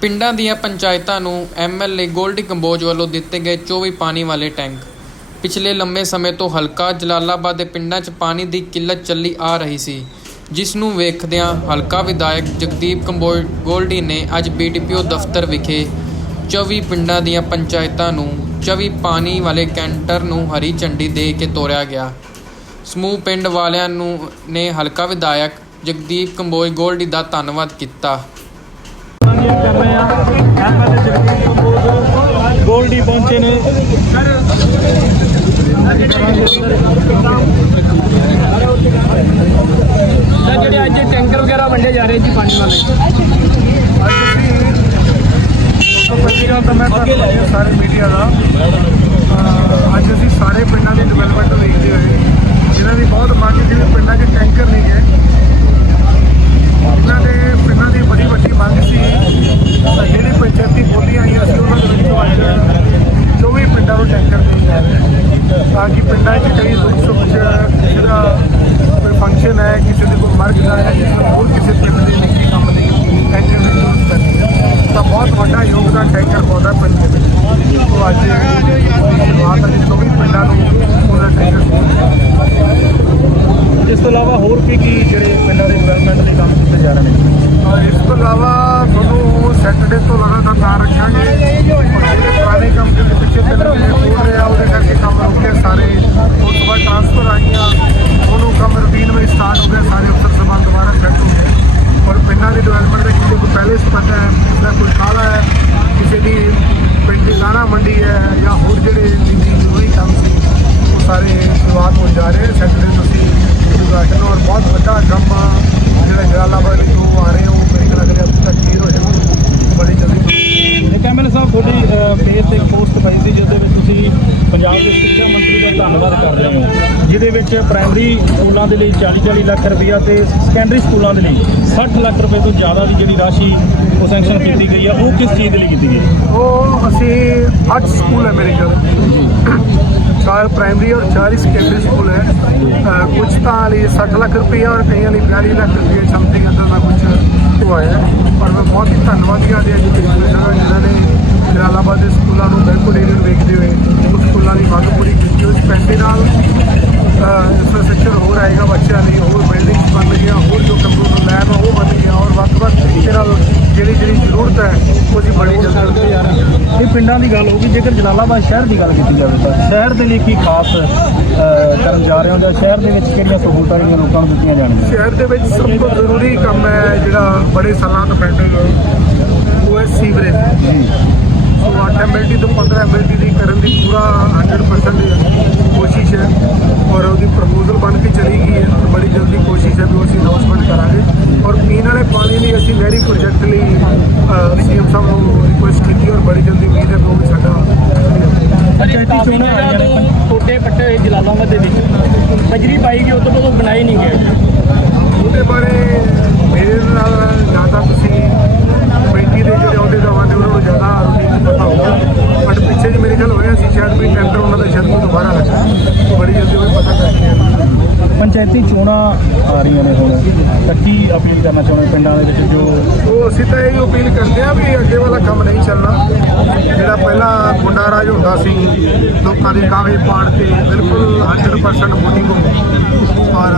ਪਿੰਡਾਂ ਦੀਆਂ ਪੰਚਾਇਤਾਂ ਨੂੰ ਐਮਐਲਏ ਗੋਲਡੀ ਕੰਬੋਜ ਵੱਲੋਂ ਦਿੱਤੇ ਗਏ 24 ਪਾਣੀ ਵਾਲੇ ਟੈਂਕ। ਪਿਛਲੇ ਲੰਮੇ ਸਮੇਂ ਤੋਂ ਹਲਕਾ ਜਲਾਲਾਬਾਦ ਦੇ ਪਿੰਡਾਂ 'ਚ ਪਾਣੀ ਦੀ ਕਿੱਲਤ ਚੱਲੀ ਆ ਰਹੀ ਸੀ, ਜਿਸ ਨੂੰ ਵੇਖਦਿਆਂ ਹਲਕਾ ਵਿਧਾਇਕ ਜਗਦੀਪ ਕੰਬੋਜ ਗੋਲਡੀ ਨੇ ਅੱਜ ਬੀਡੀਪੀਓ ਦਫ਼ਤਰ ਵਿਖੇ 24 ਪਿੰਡਾਂ ਦੀਆਂ ਪੰਚਾਇਤਾਂ ਨੂੰ 24 ਪਾਣੀ ਵਾਲੇ ਕੈਂਟਰ ਨੂੰ ਹਰੀ ਝੰਡੀ ਦੇ ਕੇ ਤੋਰਿਆ ਗਿਆ। ਸਮੂਹ ਪਿੰਡ ਵਾਲਿਆਂ ਨੂੰ, ਨੇ ਹਲਕਾ ਵਿਧਾਇਕ ਜਗਦੀਪ ਕੰਬੋਜ ਗੋਲਡੀ ਦਾ ਧੰਨਵਾਦ ਕੀਤਾ। ਇਹ ਕਰ ਰਹੇ ਆ ਐਮਐਲਏ ਜਗਦੀਪ ਕੰਬੋਜ ਗੋਲਡੀ ਪਹੁੰਚੇ ਨੇ। ਜਿਹੜੇ ਅੱਜ ਟੈਂਕਰ ਵਗੈਰਾ ਵੰਡੇ ਜਾ ਰਹੇ ਜੀ ਪਾਣੀ ਵਾਲੇ? ਪਹਿਲੀ ਤਾਂ ਮੈਂ ਸਾਰੇ ਮੀਡੀਆ ਦਾ। ਅੱਜ ਅਸੀਂ ਸਾਰੇ ਪਿੰਡਾਂ ਦੀ ਡਿਵੈਲਪਮੈਂਟ ਵੇਖਦੇ ਹੋਏ ਜਿਨ੍ਹਾਂ ਦੀ ਬਹੁਤ ਮੰਗ ਸੀ ਵੀ ਪਿੰਡਾਂ 'ਚ ਟੈਂਕਰ ਨਹੀਂ ਹੈ ਇਹਨਾਂ ਦੇ ਪਿੰਡਾਂ ਦੀ ਬੜੀ ਵੱਡੀ ਮੰਗ ਸੀ ਤਾਂ ਜਿਹੜੀ ਪੰਚਾਇਤੀ ਬੋਲੀਆਂ ਆਈਆਂ ਸੀ ਉਹਨਾਂ ਦੇ ਵਿੱਚੋਂ ਅੱਜ 24 ਪਿੰਡਾਂ ਨੂੰ ਟੈਂਕਰ ਦੇ ਜਾ ਰਹੇ ਹਨ। ਤਾਂ ਕਿ ਪਿੰਡਾਂ 'ਚ ਕਈ ਦੁੱਖ ਸੁੱਖ 'ਚ ਕਿਸੇ ਦਾ ਕੋਈ ਫੰਕਸ਼ਨ ਹੈ ਕਿਸੇ ਦੇ ਕੋਈ ਮਰ ਗਿਆ ਹੈ ਕਿਸੇ ਨੂੰ ਹੋਰ ਕਿਸੇ ਪਿੰਡ ਦੇ ਨਿੱਜੀ ਕੰਮ ਦੇ ਟੈਂਕਰ ਦੀ ਜ਼ਰੂਰਤ ਪੈਂਦੀ ਹੈ ਤਾਂ ਬਹੁਤ ਵੱਡਾ ਯੋਗਦਾਨ ਟੈਂਕਰ ਪਾਉਂਦਾ ਪਿੰਡ ਦੇ ਵਿੱਚ ਤੋਂ ਅੱਜ ਸ਼ੁਰੂਆਤ ਹੈ 24 ਪਿੰਡਾਂ ਨੂੰ ਉਹਨਾਂ ਪਹੁੰਚਿਆ ਇਸ ਤੋਂ ਇਲਾਵਾ ਹੋਰ ਕੀ ਕੀ ਜਿਹੜੇ ਪਿੰਡਾਂ ਦੇ ਡਿਵੈਲਪਮੈਂਟ ਦੇ ਕੰਮ ਕੀਤੇ ਜਾ ਰਹੇ ਨੇ? ਇਸ ਤੋਂ ਇਲਾਵਾ ਤੁਹਾਨੂੰ ਸੈਟਰਡੇ ਤੋਂ ਲਗਾਤਾਰ ਨਾਲ ਰੱਖਾਂਗੇ। ਜਿਹੜੇ ਪੁਰਾਣੇ ਕੰਮ ਦੇ ਪਿੱਛੇ ਚੱਲ ਰਹੇ ਹੋ ਰਿਹਾ ਉਹਦੇ ਕਰਕੇ ਕੰਮ ਰੁਕੇ ਸਾਰੇ ਉਸ ਤੋਂ ਬਾਅਦ ਟ੍ਰਾਂਸਫਰ ਆਈਆਂ ਉਹਨੂੰ ਕੰਮ ਰੂਟੀਨ ਵਿੱਚ ਸਟਾਰਟ ਹੋ ਗਿਆ ਸਾਰੇ ਅਫਸਰ ਸਮਾਨ ਦੁਬਾਰਾ ਸੈੱਟ ਹੋ ਗਏ। ਔਰ ਪਿੰਡਾਂ ਦੀ ਡਿਵੈਲਪਮੈਂਟ ਦੇ ਕਿਸੇ ਕੋਈ ਪਹਿਲੇ ਸਪੰਦ ਹੈ ਕਿਸੇ ਦਾ ਕੋਈ ਖਾਲਾ ਹੈ ਕਿਸੇ ਦੀ ਪਿੰਡ ਦੀ ਦਾਣਾ ਮੰਡੀ ਹੈ ਜਾਂ ਹੋਰ ਜਿਹੜੇ ਨਿੱਜੀ ਜ਼ਰੂਰੀ ਕੰਮ ਸੀ, ਉਹ ਸਾਰੇ ਸ਼ੁਰੂਆਤ ਹੋ ਜਾ ਰਹੇ ਸੈਟਰਡੇ ਤੁਸੀਂ ਉਦਘਾਟਨ ਔਰ ਬਹੁਤ ਵੱਡਾ ਕੰਮ ਜਿਹੜਾ ਜਲਾਲਾਬਾਦ ਤੋਂ ਆ ਰਹੇ ਹੋ ਮੇਰੇ ਖਿਆਲ ਅਗਲੇ ਅੱਜ ਤੱਕ ਕਲੀਅਰ ਹੋ ਜਾਊਗਾ ਬੜੀ ਜਲਦੀ ਇੱਕ ਐਮਐਲਏ ਸਾਹਿਬ ਤੁਹਾਡੀ ਪੇਜ ਤੇ ਪੋਸਟ ਪਾਈ ਸੀ ਜਿਸ ਦੇ ਵਿੱਚ ਤੁਸੀਂ ਪੰਜਾਬ ਦੇ ਸਿੱਖਿਆ ਮੰਤਰੀ ਦਾ ਧੰਨਵਾਦ ਕਰ ਰਹੇ ਹੋ ਜਿਹਦੇ ਵਿੱਚ ਪ੍ਰਾਇਮਰੀ ਸਕੂਲਾਂ ਦੇ ਲਈ 40 40 ਲੱਖ ਰੁਪਈਆ ਤੇ ਸੈਕੰਡਰੀ ਸਕੂਲਾਂ ਦੇ ਲਈ 60 ਲੱਖ ਰੁਪਏ ਤੋਂ ਜ਼ਿਆਦਾ ਦੀ ਜਿਹੜੀ ਰਾਸ਼ੀ ਉਹ ਸੈਂਕਸ਼ਨ ਕੀਤੀ ਗਈ ਆ ਉਹ ਕਿਸ ਚੀਜ਼ ਦੇ ਲਈ ਕੀਤੀ ਗਈ? ਉਹ ਅਸੀਂ ਅੱਠ ਸਕੂਲ ਹੈ ਮੇਰੇ ਕੋਲ ਚਾਰ ਪ੍ਰਾਇਮਰੀ ਔਰ ਚਾਰ ਹੀ ਸੈਕੰਡਰੀ ਸਕੂਲ ਹੈ। ਅ, ਕੁਛ ਤਾਂ ਲਈ 60 ਲੱਖ ਰੁਪਏ ਔਰ ਕਈਆਂ ਲਈ 42 ਲੱਖ ਰੁਪਏ ਸਮਥਿੰਗ ਅੰਦਰ ਦਾ ਕੁਝ ਉਹ ਆਇਆ। ਹੈ। ਪਰ ਮੈਂ ਬਹੁਤ ਹੀ ਧੰਨਵਾਦੀ ਹਾਂ ਦੇ ਐਜੂਕੇਸ਼ਨ ਮਿਨਿਸਟਰ ਜਿਨ੍ਹਾਂ ਨੇ ਜਲਾਲਾਬਾਦ ਦੇ ਸਕੂਲਾਂ ਨੂੰ ਬਿਲਕੁਲ ਏਰੀਆ ਵੇਖਦੇ ਹੋਏ ਉਸ ਸਕੂਲਾਂ ਦੀ ਮੰਗ ਪੂਰੀ ਕੀਤੀ ਉਸ ਪੈਸੇ ਨਾਲ ਇੰਫਰਾਸਟ੍ਰਕਚਰ ਹੋਰ ਆਏਗਾ ਬੱਚਿਆਂ ਲਈ ਹੋਰ ਬਿਲਡਿੰਗਸ ਬਣ ਗਈਆਂ ਹੋਰ ਜੋ ਕੰਪਿਊਟਰ ਲੈਬ ਆ ਉਹ ਬਣ ਗਿਆ ਔਰ ਵੱਖ-ਵੱਖ ਤਰੀਕੇ ਨਾਲ ਜਿਹੜੀ ਜਿਹੜੀ ਜ਼ਰੂਰਤ ਹੈ ਉਹਦੀ ਬੜੀ ਜਲਦੀ ਇਹ ਪਿੰਡਾਂ ਦੀ ਗੱਲ ਹੋਊਗੀ ਜੇਕਰ ਜਲਾਲਾਬਾਦ ਸ਼ਹਿਰ ਦੀ ਗੱਲ ਕੀਤੀ ਜਾਵੇ ਤਾਂ ਸ਼ਹਿਰ ਦੇ ਲਈ ਕੀ ਖਾਸ ਕਰਨ ਜਾ ਰਹੇ ਹੋ ਜਾਂ ਸ਼ਹਿਰ ਦੇ ਵਿੱਚ ਕਿਹੜੀਆਂ ਸਹੂਲਤਾਂ ਜਿਹੜੀਆਂ ਲੋਕਾਂ ਨੂੰ ਦਿੱਤੀਆਂ ਜਾਣਗੀਆਂ? ਸ਼ਹਿਰ ਦੇ ਵਿੱਚ ਸਭ ਤੋਂ ਜ਼ਰੂਰੀ ਕੰਮ ਹੈ ਜਿਹੜਾ ਬੜੇ ਸਾਲਾਂ ਤੋਂ ਪੈਂਡਿੰਗ ਉਹ ਹੈ ਸੀਵਰੇਜ। ਸੋ 8 ਐਮਐਲਟੀ ਤੋਂ 15 ਐਮਐਲਟੀ ਦੀ ਕਰਨ ਦੀ ਪੂਰਾ 100% ਕੋਸ਼ਿਸ਼ ਹੈ ਔਰ ਉਹਦੀ ਪ੍ਰਪੋਜ਼ਲ ਬਣ ਕੇ ਚਲੀ ਗਈ ਹੈ ਔਰ ਬੜੀ ਜਲਦੀ ਕੋਸ਼ਿਸ਼ ਹੈ ਵੀ ਉਹ ਅਸੀਂ ਅਨਾਉਂਸਮੈਂਟ ਕਰਾਂਗੇ ਔਰ ਪੀਣ ਵਾਲੇ ਪਾਣੀ ਲਈ ਅਸੀਂ ਨਹਿਰੀ ਪ੍ਰੋਜੈਕਟ ਲਈ ਸੀਐਮ ਸਾਹਿਬ ਨੂੰ ਰਿਕੁਐਸਟ ਕੀਤੀ ਔਰ ਬੜੀ ਜਲਦੀ ਉਮੀਦ ਹੈ ਕਿ ਉਹ ਵੀ ਸਾਡਾ ਅਜੇ ਕਾਫੀ ਜਗ੍ਹਾ ਤੋਂ ਟੋਟੇ ਪੱਟੇ ਹੋਏ ਜਲਾਲਾਬਾਦ ਦੇ ਵਿੱਚ ਬਜਰੀ ਪਾਈ ਗਈ ਉਦੋਂ ਤੋਂ ਬਣਾਈ ਨਹੀਂ ਗਏ ਉਹਦੇ ਬਾਰੇ ਮੇਰੇ ਨਾਲ ਜ਼ਿਆਦਾ ਤੁਸੀਂ ਕਮੇਟੀ ਦੇ ਜਿਹੜੇ ਅਹੁਦੇ ਦਾ ਵਾਂਦੇ ਉਹਨਾਂ ਨੂੰ ਜ਼ਿਆਦਾ ਰੂਟੀਨ ਪਤਾ ਹੋਊਗਾ ਬਟ ਪਿੱਛੇ ਜੇ ਮੇਰੇ ਖਿਆਲ ਹੋਇਆ ਸੀ ਸ਼ਾਇਦ ਵੀ ਟੈਂਡਰ ਉਹਨਾਂ ਦਾ ਸ਼ਾਇਦ ਕੋਈ ਦੁਬਾਰਾ ਲੱਗਾ ਉਹ ਬੜੀ ਜਲਦੀ ਉਹ ਵੀ ਪਤਾ ਕਰਕੇ ਆਉਣਾ। ਪੰਚਾਇਤੀ ਚੋਣਾਂ ਆ ਰਹੀਆਂ ਨੇ ਹੁਣ, ਤਾਂ ਕੀ ਅਪੀਲ ਕਰਨਾ ਚਾਹੁੰਦੇ ਪਿੰਡਾਂ ਦੇ ਵਿੱਚ ਜੋ ਉਹ ਅਸੀਂ ਤਾਂ ਇਹ ਅਪੀਲ ਕਰਦੇ ਆ ਵੀ ਅੱਗੇ ਵਾਲਾ ਕੰਮ ਨਹੀਂ ਚੱਲਣਾ। ਜਿਹੜਾ ਪਹਿਲਾਂ ਗੁੰਡਾ ਰਾਜ ਹੁੰਦਾ ਸੀ, ਲੋਕਾਂ ਦੇ ਕਾਵੇ ਪਾੜ ਤੇ ਬਿਲਕੁਲ 100% ਵੋਟਿੰਗ ਔਰ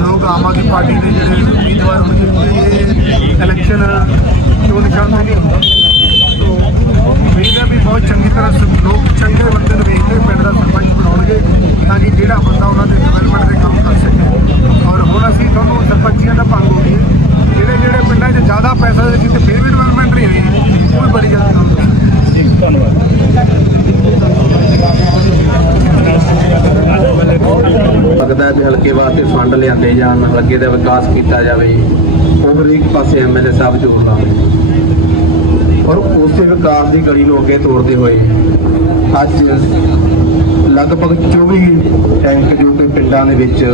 ਲੋਕ ਆਮ ਆਦਮੀ ਪਾਰਟੀ ਦੇ ਜਿਹੜੇ ਉਮੀਦਵਾਰ ਹੋਣਗੇ ਇਹ ਇਲੈਕਸ਼ਨ ਚੋਣ ਨਿਸ਼ਾਨ ਤੇ ਨਹੀਂ ਹੁੰਦਾ ਸੋ ਉਮੀਦ ਹੈ ਵੀ ਬਹੁਤ ਚੰਗੀ ਤਰ੍ਹਾਂ ਸ- ਲੋਕ ਚੰਗੇ ਬੰਦੇ ਨੂੰ ਵੇਖ ਕੇ ਪਿੰਡ ਦਾ ਸਰਪੰਚ ਬਣਾਉਣਗੇ ਤਾਂ ਕਿ ਜਿਹੜਾ ਬੰਦਾ ਉਹਨਾਂ ਦੇ ਡਿਵੈਲਪਮੈਂਟ ਦੇ ਕੰਮ ਕਰ ਸਕੇ ਔਰ ਹੁਣ ਅਸੀਂ ਤੁਹਾਨੂੰ ਸਰਪੰਚੀਆਂ ਦਾ ਭੰਗ ਹੋ ਗਈ ਜਿਹੜੇ ਜਿਹੜੇ ਪਿੰਡਾਂ 'ਚ ਜ਼ਿਆਦਾ ਪੈਸਾ ਦੇ ਜਿੱਥੇ ਫਿਰ ਵੀ ਡਿਵੈਲਪਮੈਂਟ ਨਹੀਂ ਹੋਈ ਉਹ ਵੀ ਬੜੀ ਜਲਦੀ ਹੋਊਗੀ ਜੀ ਧੰਨਵਾਦ ਲੱਗਦਾ ਹਲਕੇ ਵਾਸਤੇ ਫੰਡ ਲਿਆਂਦੇ ਜਾਣ, ਹਲਕੇ ਦਾ ਵਿਕਾਸ ਕੀਤਾ ਜਾਵੇ, ਉਹ ਹਰੇਕ ਪਾਸੇ ਐਮਐਲਏ ਸਾਹਿਬ ਜ਼ੋਰ ਲਾਉਂਦੇ ਔਰ ਉਸੇ ਵਿਕਾਸ ਦੀ ਗੜੀ ਨੂੰ ਅੱਗੇ ਤੋਰਦੇ ਹੋਏ ਅੱਜ ਲਗਭਗ 24 ਟੈਂਕ ਜੋ ਕਿ ਪਿੰਡਾਂ ਦੇ ਵਿੱਚ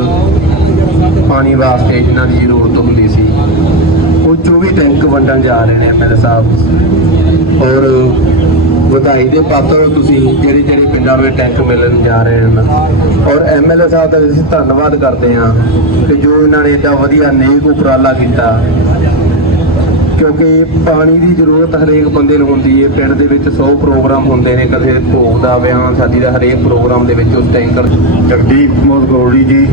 ਪਾਣੀ ਵਾਸਤੇ ਜਿਨ੍ਹਾਂ ਦੀ ਜ਼ਰੂਰਤ ਹੁੰਦੀ ਸੀ, ਉਹ 24 ਟੈਂਕ ਵੰਡਣ ਜਾ ਰਹੇ ਨੇ ਐਮਐਲਏ ਸਾਹਿਬ। ਔਰ ਵਧਾਈ ਦੇ ਪਾਤਰ ਤੁਸੀਂ ਜਿਹੜੇ ਜਿਹੜੇ ਪਿੰਡਾਂ ਵਿੱਚ ਟੈਂਕ ਮਿਲਣ ਜਾ ਰਹੇ ਹਨ। ਔਰ ਐਮਐਲਏ ਸਾਹਿਬ ਦਾ ਅਸੀਂ ਧੰਨਵਾਦ ਕਰਦੇ ਹਾਂ ਕਿ ਜੋ ਇਹਨਾਂ ਨੇ ਏਡਾ ਵਧੀਆ ਨੇਕ ਉਪਰਾਲਾ ਕੀਤਾ। ਕਿਉਂਕਿ ਪਾਣੀ ਦੀ ਜ਼ਰੂਰਤ ਹਰੇਕ ਬੰਦੇ ਨੂੰ ਹੁੰਦੀ ਹੈ। ਪਿੰਡ ਦੇ ਵਿੱਚ 100 ਪ੍ਰੋਗਰਾਮ ਹੁੰਦੇ ਨੇ। ਕਦੇ ਭੋਗ ਦਾ ਵਿਆਹ ਸ਼ਾਦੀ ਦਾ ਹਰੇਕ ਪ੍ਰੋਗਰਾਮ ਦੇ ਵਿੱਚ ਉਸ ਟੈਂਕਰ ਜਗਦੀਪ ਮੋਦਗੌੜੀ ਜੀ।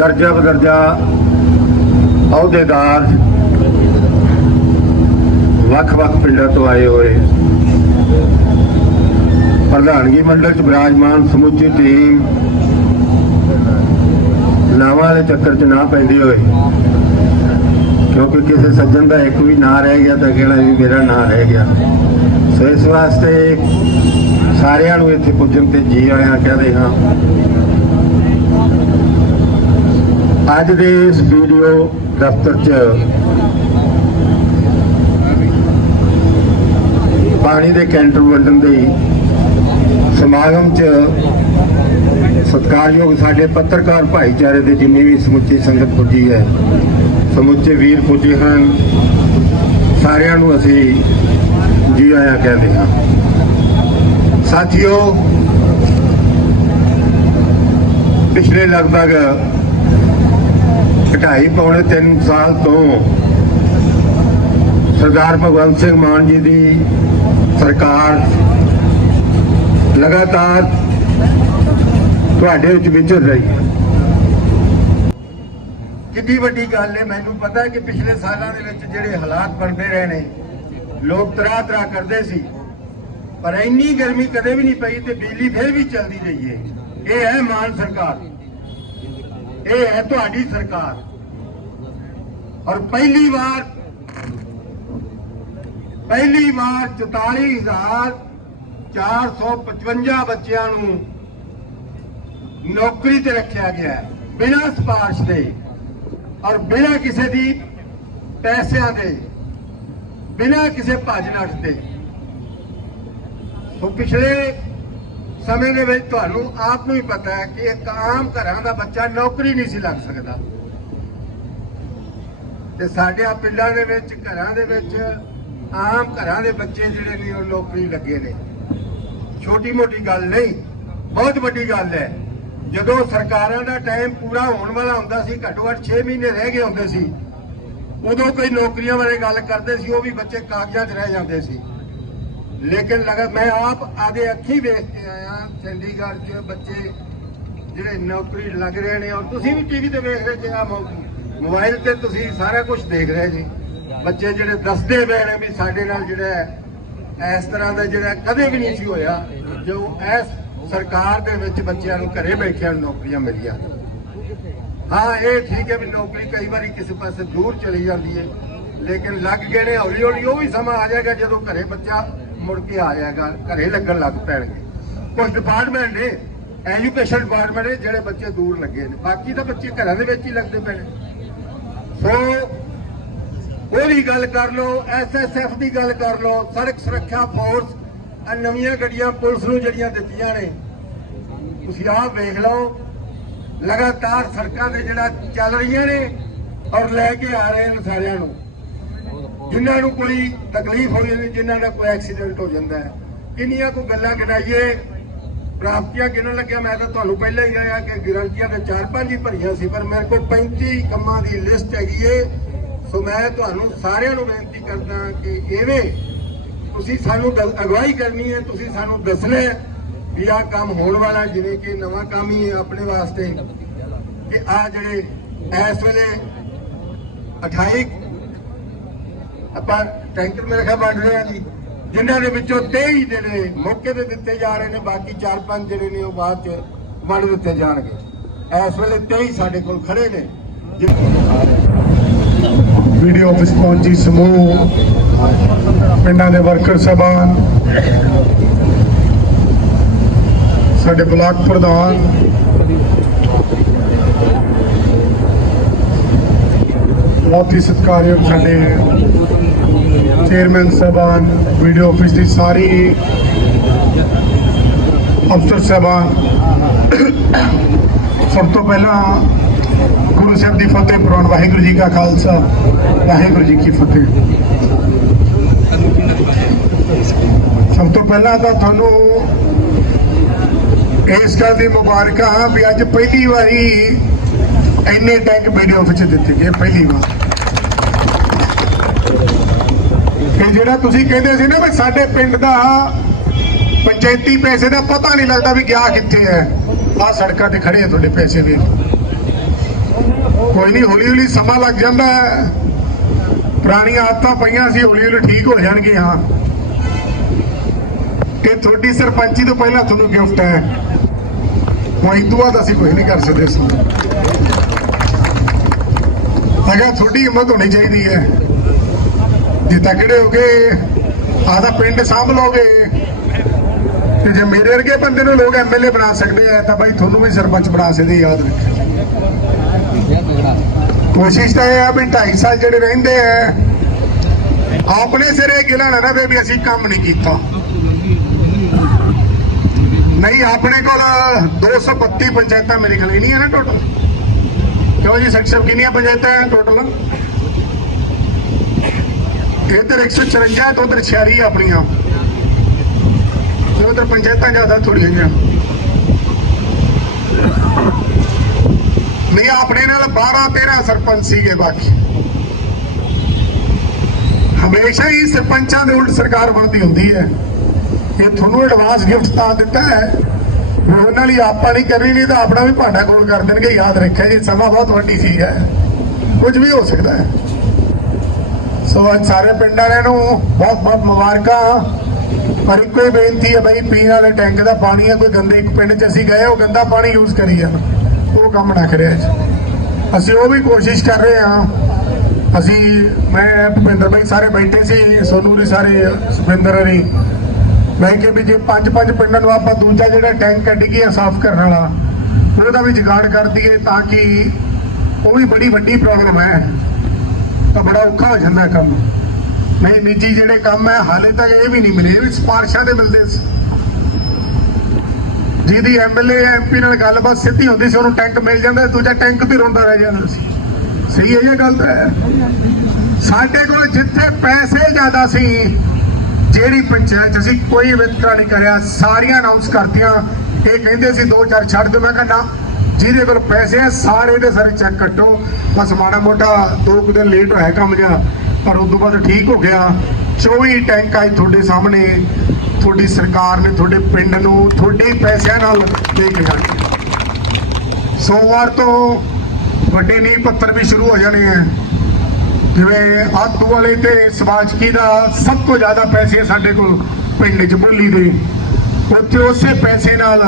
ਗਰਜਾ ਬਗਰਜਾ ਅਹੁਦੇਦਾਰ। ਵੱਖ-ਵੱਖ ਪਿੰਡਾਂ ਤੋਂ ਆਏ ਹੋਏ ਪ੍ਰਧਾਨਗੀ ਮੰਡਲ ਚ ਬਿਰਾਜਮਾਨ ਸਮੁੱਚੀ ਟੀਮ ਨਾਵਾਂ ਦੇ ਚੱਕਰ ਚ ਨਾ ਪੈਂਦੇ ਹੋਏ ਕਿਉਂਕਿ ਕਿਸੇ ਸੱਜਣ ਦਾ ਇੱਕ ਵੀ ਨਾਂ ਰਹਿ ਗਿਆ ਤਾਂ ਕਿਹੜਾ ਵੀ ਮੇਰਾ ਨਾਂ ਰਹਿ ਗਿਆ। ਸੋ ਇਸ ਵਾਸਤੇ ਸਾਰਿਆਂ ਨੂੰ ਇੱਥੇ ਪੁੱਜਣ ਤੇ ਜੀ ਆਇਆਂ ਕਹਦੇ ਹਾਂ। ਅੱਜ ਦੇ ਇਸ ਵੀਡੀਓ ਦਫ਼ਤਰ 'ਚ ਪਾਣੀ ਦੇ ਕੈਂਟਰ ਵੰਡਣ ਦੇ ਸਮਾਗਮ 'ਚ ਸਤਿਕਾਰਯੋਗ ਸਾਡੇ ਪੱਤਰਕਾਰ ਭਾਈਚਾਰੇ ਦੇ ਜਿੰਨੀ ਵੀ ਸਮੁੱਚੀ ਸੰਗਤ ਪੁੱਜੀ ਹੈ, ਸਮੁੱਚੇ ਵੀਰ ਪੁੱਜੇ ਹਨ, ਸਾਰਿਆਂ ਨੂੰ ਅਸੀਂ ਜੀ ਆਇਆਂ ਕਹਿੰਦੇ ਹਾਂ। ਸਾਥੀਓ, ਪਿਛਲੇ ਲਗਭਗ ਢਾਈ ਪੌਣੇ 3 ਸਾਲ ਤੋਂ ਸਰਦਾਰ ਭਗਵੰਤ ਸਿੰਘ ਮਾਨ ਜੀ ਦੀ ਸਰਕਾਰ ਲਗਾਤਾਰ ਤੁਹਾਡੇ ਵਿੱਚ ਵਿਚਰ ਰਹੀ ਹੈ। ਕਿੰਨੀ ਵੱਡੀ ਗੱਲ ਹੈ, ਮੈਨੂੰ ਪਤਾ ਹੈ ਕਿ ਪਿਛਲੇ ਸਾਲਾਂ ਦੇ ਵਿੱਚ ਜਿਹੜੇ ਹਾਲਾਤ ਬਣਦੇ ਰਹੇ ਨੇ, ਲੋਕ ਤਰਾ ਤਰਾ ਕਰਦੇ ਸੀ, ਪਰ ਇੰਨੀ ਗਰਮੀ ਕਦੇ ਵੀ ਨਹੀਂ ਪਈ ਤੇ ਬਿਜਲੀ ਫੇਰ ਵੀ ਚੱਲਦੀ ਰਹੀ ਹੈ। ਇਹ ਹੈ ਮਾਨ ਸਰਕਾਰ, ਇਹ ਹੈ ਤੁਹਾਡੀ ਸਰਕਾਰ। ਔਰ ਪਹਿਲੀ ਵਾਰ ਪਹਿਲੀ ਵਾਰ 44455 ਬੱਚਿਆਂ ਨੂੰ ਨੌਕਰੀ ਤੇ ਰੱਖਿਆ ਗਿਆ ਬਿਨਾਂ ਸਿਫਾਰਿਸ਼ ਦੇ। ਔਰ ਬਿਨਾਂ ਕਿਸੇ ਦੀ ਪੈਸਿਆਂ ਦੇ, ਬਿਨਾਂ ਕਿਸੇ ਭੱਜ ਨੱਠ ਦੇ। ਸੋ ਪਿਛਲੇ ਸਮੇਂ ਦੇ ਵਿੱਚ ਤੁਹਾਨੂੰ ਆਪ ਨੂੰ ਹੀ ਪਤਾ ਹੈ ਕਿ ਇੱਕ ਆਮ ਘਰਾਂ ਦਾ ਬੱਚਾ ਨੌਕਰੀ ਨਹੀਂ ਸੀ ਲੱਗ ਸਕਦਾ। ਤੇ ਸਾਡੇ ਆ ਪਿੰਡਾਂ ਦੇ ਵਿੱਚ, ਘਰਾਂ ਦੇ ਵਿੱਚ ਆਮ ਘਰਾਂ ਦੇ ਬੱਚੇ ਜਿਹੜੇ ਨੇ, ਉਹ ਨੌਕਰੀ ਲੱਗੇ ਨੇ। ਛੋਟੀ ਮੋਟੀ ਗੱਲ ਨਹੀਂ, ਬਹੁਤ ਵੱਡੀ ਗੱਲ ਹੈ। ਜਦੋਂ ਸਰਕਾਰਾਂ ਦਾ ਟਾਈਮ ਪੂਰਾ ਹੋਣ ਵਾਲਾ ਹੁੰਦਾ ਸੀ, ਘੱਟੋ ਘੱਟ 6 ਮਹੀਨੇ ਰਹਿ ਗਏ ਹੁੰਦੇ ਸੀ, ਉਦੋਂ ਕੋਈ ਨੌਕਰੀਆਂ ਬਾਰੇ ਗੱਲ ਕਰਦੇ ਸੀ, ਉਹ ਵੀ ਬੱਚੇ ਕਾਗਜ਼ਾਂ 'ਚ ਰਹਿ ਜਾਂਦੇ ਸੀ। ਲੇਕਿਨ ਲਗਾ, ਮੈਂ ਆਪ ਆਦੇ ਅੱਖੀ ਵੇਖ ਕੇ ਆਇਆ, ਚੰਡੀਗੜ੍ਹ 'ਚ ਬੱਚੇ ਜਿਹੜੇ ਨੌਕਰੀ ਲੱਗ ਰਹੇ ਨੇ, ਔਰ ਤੁਸੀਂ ਵੀ ਟੀਵੀ ਤੇ ਵੇਖ ਰਹੇ ਜੇ ਆ ਮੋਬਾਈਲ ਤੇ ਤੁਸੀਂ ਸਾਰਾ ਕੁਝ ਦੇਖ ਰਹੇ ਜੀ। ਬੱਚੇ ਜਿਹੜੇ ਦੱਸਦੇ ਪਏ ਨੇ ਵੀ ਸਾਡੇ ਨਾਲ ਜਿਹੜਾ ਇਸ ਤਰ੍ਹਾਂ ਦਾ ਜਿਹੜਾ ਕਦੇ ਵੀ ਨਹੀਂ ਸੀ ਹੋਇਆ, ਜੋ ਇਸ ਸਰਕਾਰ ਦੇ ਵਿੱਚ ਬੱਚਿਆਂ ਨੂੰ ਘਰੇ ਬੈਠਿਆਂ ਨੌਕਰੀਆਂ ਮਿਲੀਆਂ। ਹਾਂ, ਇਹ ਠੀਕ ਹੈ ਵੀ ਨੌਕਰੀ ਕਈ ਵਾਰੀ ਕਿਸੇ ਪਾਸੇ ਦੂਰ ਚਲੀ ਜਾਂਦੀ ਹੈ, ਲੇਕਿਨ ਲੱਗ ਗਏ ਨੇ ਹੌਲੀ ਹੌਲੀ ਉਹ ਵੀ ਸਮਾਂ ਆ ਜਾਏਗਾ ਜਦੋਂ ਘਰੇ ਬੱਚਾ ਮੁੜ ਕੇ ਆ ਜਾਏਗਾ, ਘਰੇ ਲੱਗਣ ਲੱਗ ਪੈਣਗੇ। ਕੁਝ ਡਿਪਾਰਟਮੈਂਟ ਨੇ ਐਜੂਕੇਸ਼ਨ ਡਿਪਾਰਟਮੈਂਟ ਨੇ ਜਿਹੜੇ ਬੱਚੇ ਦੂਰ ਲੱਗੇ ਨੇ, ਬਾਕੀ ਤਾਂ ਬੱਚੇ ਘਰਾਂ ਦੇ ਵਿੱਚ ਹੀ ਲੱਗਦੇ ਪਏ ਨੇ। ਸੋ ਉਹਦੀ ਗੱਲ ਕਰ ਲਓ ਐਸਐਸਐਫ ਦੀ ਗੱਲ ਕਰ ਲਓ, ਸੜਕ ਸੁਰੱਖਿਆ ਫੋਰਸ ਆ ਨਵੀਆਂ ਗੱਡੀਆਂ ਪੁਲਿਸ ਨੂੰ ਜਿਹੜੀਆਂ ਦਿੱਤੀਆਂ ਨੇ, ਤੁਸੀਂ ਆਪ ਵੇਖ ਲਓ, ਲਗਾਤਾਰ ਸੜਕਾਂ ਤੇ ਜਿਹੜਾ ਚੱਲ ਰਹੀਆਂ ਨੇ ਔਰ ਲੈ ਕੇ ਆ ਰਹੇ ਨੇ ਸਾਰਿਆਂ ਨੂੰ। ਜਿਨ੍ਹਾਂ ਨੂੰ ਕੋਈ ਤਕਲੀਫ ਹੋ ਜਾਂਦੀ ਜਿਨ੍ਹਾਂ ਦਾ ਕੋਈ ਐਕਸੀਡੈਂਟ ਹੋ ਜਾਂਦਾ ਹੈ। ਕਿੰਨੀਆਂ ਕੋ ਗੱਲਾਂ ਗਿਣਾਈਏ ਪ੍ਰਾਪਤੀਆਂ ਗਿਣਨ ਲੱਗਿਆ, ਮੈਂ ਤਾਂ ਤੁਹਾਨੂੰ ਪਹਿਲਾਂ ਹੀ ਕਿਹਾ ਕਿ ਗਰੰਟੀਆਂ ਤੇ ਚਾਰ ਪੰਜ ਹੀ ਭਰੀਆਂ ਸੀ, ਪਰ ਮੇਰੇ ਕੋਲ 35 ਕੰਮਾਂ ਦੀ ਲਿਸਟ ਹੈਗੀ ਏ। ਸੋ ਮੈਂ ਤੁਹਾਨੂੰ ਸਾਰਿਆਂ ਨੂੰ ਬੇਨਤੀ ਕਰਦਾ ਕਿ ਐਵੇਂ ਤੁਸੀਂ ਸਾਨੂੰ ਅਗਵਾਈ ਕਰਨੀ ਹੈ, ਤੁਸੀਂ ਸਾਨੂੰ ਦੱਸਣਾ ਹੈ ਵੀ ਆਹ ਕੰਮ ਹੋਣ ਵਾਲਾ ਜਿਵੇਂ ਕਿ ਨਵਾਂ ਕੰਮ ਹੀ ਹੈ ਆਪਣੇ ਵਾਸਤੇ ਕਿ ਆ ਜਿਹੜੇ ਇਸ ਵੇਲੇ 28 ਆਪਾਂ ਟੈਂਕਰ ਮੇਰੇ ਖਿਆਲ ਵੰਡ ਰਹੇ ਆ ਜੀ, ਜਿਨ੍ਹਾਂ ਦੇ ਵਿੱਚੋਂ 23 ਜਿਹੜੇ ਮੌਕੇ ਤੇ ਦਿੱਤੇ ਜਾ ਰਹੇ ਨੇ, ਬਾਕੀ 4-5 ਜਿਹੜੇ ਨੇ ਉਹ ਬਾਅਦ ਚ ਵੰਡ ਦਿੱਤੇ ਜਾਣਗੇ। ਇਸ ਵੇਲੇ 23 ਸਾਡੇ ਕੋਲ ਖੜੇ ਨੇ ਵੀਡੀਓ ਆਫਿਸ ਪਹੁੰਚੀ ਸਮੂਹ, ਪਿੰਡਾਂ ਦੇ ਵਰਕਰ ਸਭਾਨ ਸਾਡੇ ਬਲਾਕ ਪ੍ਰਧਾਨ ਬਹੁਤ ਹੀ ਸਤਿਕਾਰਯੋਗ ਸਾਡੇ ਚੇਅਰਮੈਨ ਸਾਹਿਬਾਨ, ਵੀਡੀਓ ਆਫਿਸ ਦੀ ਸਾਰੀ ਅਫਸਰ ਸਾਹਿਬਾਨ। ਸਭ ਤੋਂ ਪਹਿਲਾਂ ਗੁਰੂ ਸਾਹਿਬ ਦੀ ਫਤਿਹ ਪੁਰਾਣ ਵਾਹਿਗੁਰੂ ਜੀ ਕਾ ਖਾਲਸਾ, ਵਾਹਿਗੁਰੂ ਜੀ ਕੀ ਫਤਿਹ। ਸਭ ਤੋਂ ਪਹਿਲਾਂ ਤਾਂ ਤੁਹਾਨੂੰ ਇਸ ਗੱਲ ਦੀ ਮੁਬਾਰਕਾਂ ਵੀ ਅੱਜ ਪਹਿਲੀ ਵਾਰੀ ਇੰਨੇ ਟੈਂਕ ਵੀਡੀਓ ਆਫਿਸ ਦਿੱਤੇ ਗਏ, ਪਹਿਲੀ ਵਾਰ। ਜਿਹੜਾ ਤੁਸੀਂ ਕਹਿੰਦੇ ਸੀ ਨਾ ਵੀ ਸਾਡੇ ਪਿੰਡ ਦਾ ਪੰਚਾਇਤੀ ਪੈਸੇ ਦਾ ਪਤਾ ਨਹੀਂ ਲੱਗਦਾ ਵੀ ਗਿਆ ਕਿੱਥੇ ਹੈ। ਆਹ ਸੜਕਾਂ ਤੇ ਖੜੇ ਆ ਤੁਹਾਡੇ ਪੈਸੇ ਵੀ ਕੋਈ ਨਹੀਂ, ਹੌਲੀ ਹੌਲੀ ਸਮਾਂ ਲੱਗ ਜਾਂਦਾ ਹੈ। ਪੁਰਾਣੀਆਂ ਆਦਤਾਂ ਪਈਆਂ ਸੀ, ਹੌਲੀ ਹੌਲੀ ਠੀਕ ਹੋ ਜਾਣਗੀਆਂ। ਇਹ ਤੁਹਾਡੀ ਸਰਪੰਚੀ ਤੋਂ ਪਹਿਲਾਂ ਤੁਹਾਨੂੰ ਗਿਫਟ ਹੈ। ਹੁਣ ਇਹ ਤੋਂ ਅਸੀਂ ਕੁਝ ਨਹੀਂ ਕਰ ਸਕਦੇ ਸੀ ਅਗਾ ਤੁਹਾਡੀ ਹਿੰਮਤ ਹੋਣੀ ਚਾਹੀਦੀ ਹੈ, ਜੇ ਤਕੜੇ ਹੋ ਕੇ ਆਦਾ ਪਿੰਡ ਸਾਂਭ ਲੋਗੇ ਤੇ ਜੇ ਮੇਰੇ ਵਰਗੇ ਬੰਦੇ ਨੂੰ ਲੋਕ ਐਮਐਲਏ ਬਣਾ ਸਕਦੇ ਆ, ਤਾਂ ਬਾਈ ਤੁਹਾਨੂੰ ਵੀ ਸਰਪੰਚ ਬਣਾ ਸਕਦੇ, ਯਾਦ ਰੱਖੋ ਕੋਸ਼ਿਸ਼ ਤਾਂ ਇਹ ਆ ਵੀ 2.5 ਸਾਲ ਜਿਹੜੇ ਰਹਿੰਦੇ ਆ, ਆਪਣੇ ਸਿਰੇ ਗਿਲਾ ਨਾ ਰਵੇ ਵੀ ਅਸੀਂ ਕੰਮ ਨਹੀਂ ਕੀਤਾ। ਨਹੀਂ, ਆਪਣੇ ਕੋਲ 232 ਪੰਚਾਇਤਾਂ ਮੇਰੇ ਕੋਲ ਨਹੀਂ ਹੈ ਨਾ ਟੋਟਲ ਕਿਉਂ ਜੀ ਸੈਕਸ਼ਨ ਕਿੰਨੀਆਂ ਪੰਚਾਇਤਾਂ ਹੈ ਟੋਟਲ ਇੱਧਰ 154 ਤੋਂ ਉਧਰ 46 ਆਪਣੀਆਂ। ਉਧਰ ਪੰਚਾਇਤਾਂ ਜ਼ਿਆਦਾ ਥੋੜੀਆਂ ਜਿਹੀਆਂ। ਨਹੀਂ, ਆਪਣੇ ਨਾਲ 12 13 ਸਰਪੰਚ ਸੀਗੇ ਬਾਕੀ। ਹਮੇਸ਼ਾ ਹੀ ਸਰਪੰਚਾਂ ਦੇ ਉਲਟ ਸਰਕਾਰ ਬਣਦੀ ਹੁੰਦੀ ਹੈ। ਇਹ ਤੁਹਾਨੂੰ ਐਡਵਾਂਸ ਗਿਫਟ ਤਾਂ ਦਿੱਤਾ ਹੈ। ਉਹਨਾਂ ਲਈ ਆਪਾਂ ਨਹੀਂ ਕਰਨੀ, ਨਹੀਂ ਤਾਂ ਆਪਣਾ ਵੀ ਭਾਂਡਾ ਗੋਲ ਕਰ ਦੇਣਗੇ, ਯਾਦ ਰੱਖਿਆ ਜੀ, ਸਮਾਂ ਬਹੁਤ ਵੱਡੀ ਚੀਜ਼ ਹੈ। ਕੁਝ ਵੀ ਹੋ ਸਕਦਾ ਹੈ। ਸੋ ਅੱਜ ਸਾਰੇ ਪਿੰਡ ਵਾਲਿਆਂ ਨੂੰ ਬਹੁਤ ਬਹੁਤ ਮੁਬਾਰਕਾਂ। ਪਰ ਇੱਕੋ ਹੀ ਬੇਨਤੀ ਹੈ ਬਈ, ਪੀਣ ਵਾਲੇ ਟੈਂਕ ਦਾ ਪਾਣੀ ਹੈ, ਕੋਈ ਗੰਦੇ ਇੱਕ ਪਿੰਡ 'ਚ ਅਸੀਂ ਗਏ, ਉਹ ਗੰਦਾ ਪਾਣੀ ਯੂਜ਼ ਕਰੀ ਜਾਣ। ਉਹ ਕੰਮ ਨਾ ਕਰਿਆ ਜੀ ਅਸੀਂ ਉਹ ਵੀ ਕੋਸ਼ਿਸ਼ ਕਰ ਰਹੇ ਹਾਂ। ਅਸੀਂ, ਮੈਂ, ਭੁਪਿੰਦਰ ਬਾਈ ਸਾਰੇ ਬੈਠੇ ਸੀ, ਸੋਨੂ ਵੀ ਸਾਰੇ ਸੁਪਿੰਦਰ ਹਰੀ। ਮੈਂ ਕਿ ਵੀ ਜੇ ਪੰਜ ਪੰਜ ਪਿੰਡਾਂ ਨੂੰ ਆਪਾਂ ਦੂਜਾ ਜਿਹੜਾ ਟੈਂਕ ਕੱਢ ਗਿਆ ਸਾਫ਼ ਕਰਨ ਵਾਲਾ, ਉਹਦਾ ਵੀ ਜਗਾੜ ਕਰ ਦਈਏ ਤਾਂ ਕਿ ਉਹ ਵੀ ਬੜੀ ਵੱਡੀ ਪ੍ਰੋਬਲਮ ਹੈ। ਤਾਂ ਬੜਾ ਔਖਾ ਹੋ ਜਾਂਦਾ ਕੰਮ। ਨਹੀਂ, ਨਿੱਜੀ ਜਿਹੜੇ ਕੰਮ ਹੈ, ਹਾਲੇ ਤੱਕ ਇਹ ਵੀ ਨਹੀਂ ਮਿਲੇ। ਇਹ ਵੀ ਸਿਫਾਰਸ਼ਾਂ ਦੇ ਮਿਲਦੇ ਸੀ ਜਿਹਦੀ ਐਮਐਲਏ ਐਮਪੀ ਨਾਲ ਗੱਲਬਾਤ ਸਿੱਧੀ ਹੁੰਦੀ ਸੀ, ਉਹਨੂੰ ਟੈਂਕ ਮਿਲ ਜਾਂਦਾ ਦੂਜਾ ਟੈਂਕ ਤੇ ਰੋਂਦਾ ਰਹਿ ਜਾਂਦਾ ਸੀ। ਸਹੀ ਹੈ ਇਹ ਗੱਲ ਹੈ। ਸਾਡੇ ਕੋਲ ਜਿੱਥੇ ਪੈਸੇ ਜ਼ਿਆਦਾ ਸੀ, ਜਿਹੜੀ ਪੰਚਾਇਤ ਅਸੀਂ ਕੋਈ ਵਿਤਕਰਾ ਨਹੀਂ ਕਰਿਆ, ਸਾਰੀਆਂ ਅਨਾਉਂਸ ਕਰਤੀਆਂ। ਇਹ ਕਹਿੰਦੇ ਸੀ, ਦੋ ਚਾਰ ਛੱਡ ਦਿਓ। ਮੈਂ ਕਿਹਾ ਨਾ, ਜਿਹਦੇ ਕੋਲ ਪੈਸੇ ਆ, ਸਾਰੇ ਦੇ ਸਾਰੇ ਚੈੱਕ ਕੱਟੋ। ਬਸ ਮਾੜਾ ਮੋਟਾ ਦੋ ਕੁ ਦਿਨ ਲੇਟ ਹੋਇਆ ਕੰਮ ਜਿਹਾ, ਪਰ ਉਸ ਤੋਂ ਬਾਅਦ ਠੀਕ ਹੋ ਗਿਆ। 24 ਟੈਂਕ ਆਈ ਤੁਹਾਡੇ ਸਾਹਮਣੇ, ਤੁਹਾਡੀ ਸਰਕਾਰ ਨੇ ਤੁਹਾਡੇ ਪਿੰਡ ਨੂੰ, ਤੁਹਾਡੇ ਪੈਸਿਆਂ ਨਾਲ ਦੇ ਕੇ ਜਾਣੀ ਸੋਮਵਾਰ ਤੋਂ ਵੱਡੇ ਨੀਂਹ ਪੱਤਰ ਵੀ ਸ਼ੁਰੂ ਹੋ ਜਾਣੇ ਆ ਜਿਵੇਂ ਆਤੂ ਵਾਲੇ ਤੇ ਸਮਾਜਕੀ ਦਾ ਸਭ ਤੋਂ ਜ਼ਿਆਦਾ ਪੈਸੇ ਸਾਡੇ ਕੋਲ ਪਿੰਡ 'ਚ ਬੋਲੀ ਦੇ। ਉੱਥੇ ਉਸੇ ਪੈਸੇ ਨਾਲ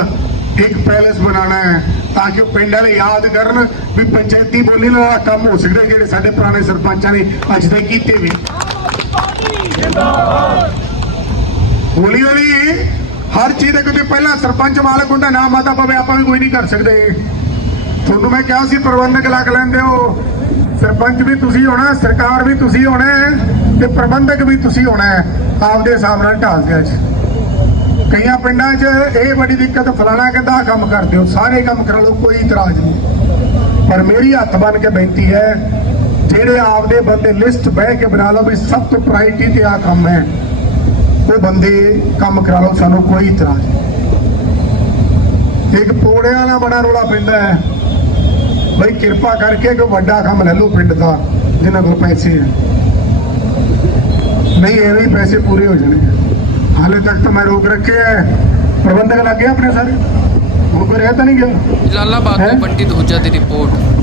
ਇੱਕ ਪੈਲੇਸ ਬਣਾਉਣਾ ਹੈ, ਤਾਂ ਕਿ ਉਹ ਪਿੰਡ ਵਾਲੇ ਯਾਦ ਕਰਨ ਵੀ ਪੰਚਾਇਤੀ ਬੋਲੀ ਨਾਲ ਕੰਮ ਹੋ ਸਕਦਾ ਜਿਹੜੇ ਸਾਡੇ ਪੁਰਾਣੇ ਸਰਪੰਚਾਂ ਨੇ ਅੱਜ ਤੱਕ ਕੀਤੇ ਵੀ। ਹੌਲੀ ਹੌਲੀ ਹਰ ਚੀਜ਼ ਦੇ ਕਿਤੇ ਪਹਿਲਾਂ ਸਰਪੰਚ ਮਾਲਕ ਹੁੰਦਾ, ਨਾ ਮਾਤਾ ਪਵੇ, ਆਪਾਂ ਵੀ ਕੋਈ ਨਹੀਂ ਕਰ ਸਕਦੇ। ਤੁਹਾਨੂੰ ਮੈਂ ਕਿਹਾ ਸੀ, ਪ੍ਰਬੰਧਕ ਲੱਗ ਲੈਂਦੇ ਹੋ। ਸਰਪੰਚ ਵੀ ਤੁਸੀਂ ਹੋਣਾ, ਸਰਕਾਰ ਵੀ ਤੁਸੀਂ ਹੋਣਾ ਤੇ ਪ੍ਰਬੰਧਕ ਵੀ ਤੁਸੀਂ ਹੋਣਾ ਆਪਦੇ ਹਿਸਾਬ ਨਾਲ ਢਾਲ ਦਿਆ ਜੀ। ਕਈਆਂ ਪਿੰਡਾਂ 'ਚ ਇਹ ਬੜੀ ਦਿੱਕਤ, ਫਲਾਣਾ ਕਹਿੰਦਾ ਕੰਮ ਕਰਦੇ ਹੋ ਸਾਰੇ ਕੰਮ ਕਰਾ ਲਓ, ਕੋਈ ਇਤਰਾਜ਼ ਨਹੀਂ। ਪਰ ਮੇਰੀ ਹੱਥ ਬੰਨ ਕੇ ਬੇਨਤੀ ਹੈ ਜਿਹੜੇ ਆਪਦੇ ਬੰਦੇ ਲਿਸਟ ਬਹਿ ਕੇ ਬਣਾ ਲਓ ਵੀ ਸਭ ਤੋਂ ਪ੍ਰਾਇੋਰਟੀ ਤੇ ਆ ਕੰਮ ਹੈ ਉਹ ਬੰਦੇ ਕੰਮ ਕਰਾ ਲਓ ਸਾਨੂੰ ਕੋਈ ਇਤਰਾਜ਼ ਨਹੀਂ। ਇੱਕ ਪੋੜਿਆਂ ਨਾਲ ਬੜਾ ਰੋਲਾ ਪੈਂਦਾ ਹੈ। ਬਈ ਕਿਰਪਾ ਕਰਕੇ ਕੋਈ ਵੱਡਾ ਕੰਮ ਲੈ ਲਓ ਪਿੰਡ ਦਾ ਜਿਨ੍ਹਾਂ ਕੋਲ ਪੈਸੇ ਹੈ। ਨਹੀਂ ਐਵੇਂ ਹੀ ਪੈਸੇ ਪੂਰੇ ਹੋ ਜਾਣੇ ਹਾਲੇ ਤੱਕ ਤਾਂ ਮੈਂ ਰੋਕ ਰੱਖੇ ਹੈ। ਪ੍ਰਬੰਧਕ ਲੱਗੇ ਆਪਣੇ ਸਾਰੇ? ਹੁਣ ਕੋਈ ਰਹਿ ਤਾਂ ਨਹੀਂ ਗਿਆ? ਜਲਾਲਾਬਾਦ ਤੋਂ ਹੈਂ? ਬੰਟੀ ਦੂਜਾ ਦੀ ਰਿਪੋਰਟ